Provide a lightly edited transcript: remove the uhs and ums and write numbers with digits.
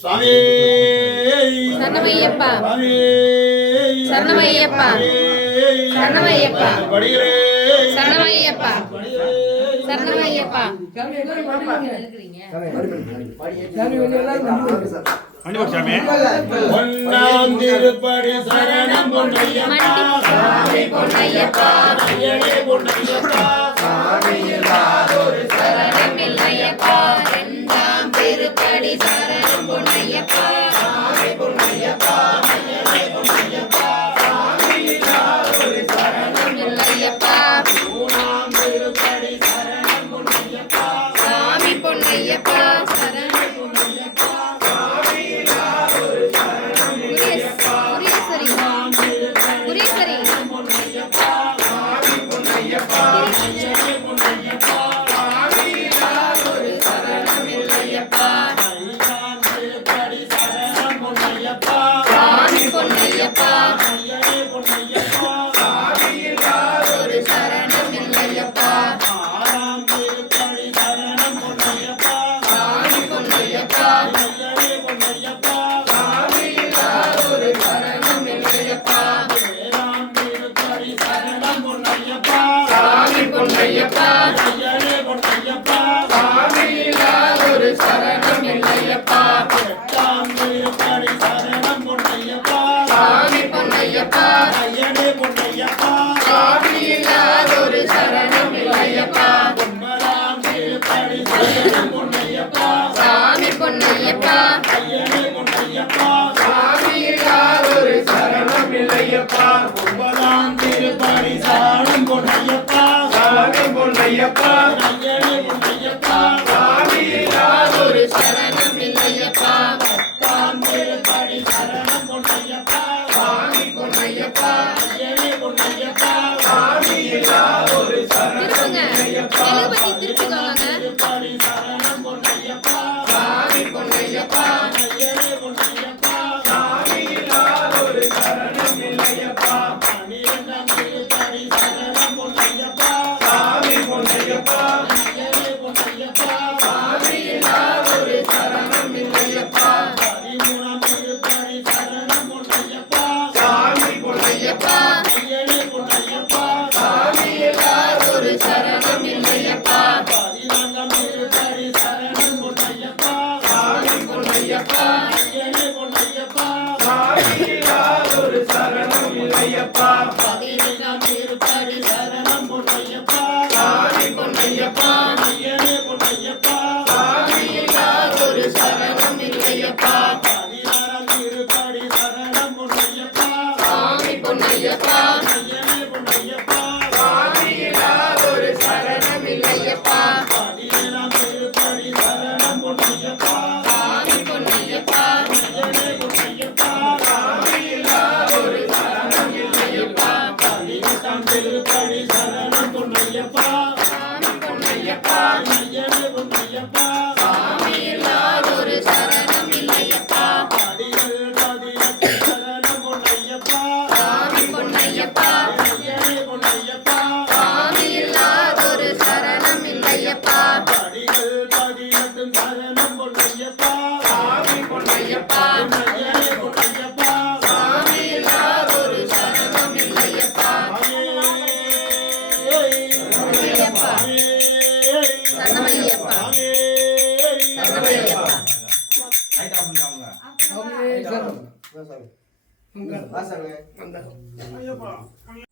சுவாமி சரணமையப்பா சரணமையப்பா சரணமையப்பா சரணமையப்பா சரணமையப்பா பொன்னாம் திருப்படி சரணம் பொன்னையப்பா சாமி பொன்னையப்பா பொன்னையப்பா சாமி இல்லாதொரு சரணம் இல்லையப்பா இரண்டாம் திருப்படி சரணம் பொன்னையப்பா சாமி பொன்னையப்பா பொன்னையப்பா சாமி இல்லாதொரு சரணம் இல்லையப்பா மூணாம் திருப்படி சரணம் பொன்னையப்பா சாமி பொன்னையப்பா சரணம் புரீஸ்வரி சாமி பொன்னையப்பா ஒரு சரணம் இல்லையப்பா சாமி பொன்னையப்பா ஒரு சரணம் இல்லையப்பா சாமி பொன்னையப்பா சாமி இல்லாதொரு சரணம் இல்லையப்பா சாமி பொன்னையப்பா சாமி இல்லாதொரு சரணம் இல்லையப்பா சாமி பொன்னையப்பா சாமி இல்லாதொரு சரணம் இல்லையப்பா சாமி பொன்னையப்பா சாமி இல்லாதொரு சரணம் இல்லையப்பா சாமி பொன்னையப்பா சாமி இல்லாதொரு சரணம் இல்லையப்பா சாமி பொன்னையப்பா சாமி இல்லாதொரு சரணம் இல்லையப்பா சாமி பொன்னையப்பா சாமி இல்லாதொரு சரணம் இல்லையப்பா சாமி பொன்னையப்பா சாமி இல்லாதொரு சரணம் இல்லையப்பா சாமி பொன்னையப்பா சாமி இல்லாதொரு சரணம் இல்லையப்பா சாமி பொன்னையப்பா சாமி இல்லாதொரு சரணம் இல்லையப்பா சாமி பொன்னையப்பா சாமி இல்லாதொரு சரணம் இல்லையப்பா சாமி பொன்னையப்பா சாமி இல்லாதொரு சரணம் இல்லையப்பா சாமி பொன்னையப்பா சாமி இல்லாதொரு சரணம் இல்லையப்பா சாமி பொன்னையப்பா சாமி இல்லாதொரு சரணம் இல்லையப்பா சாமி பொன்னையப்பா சாமி இல்லாதொரு சரணம் இல்லையப்பா சரணமையப்பா சரணமையப்பா சரணமையப்பா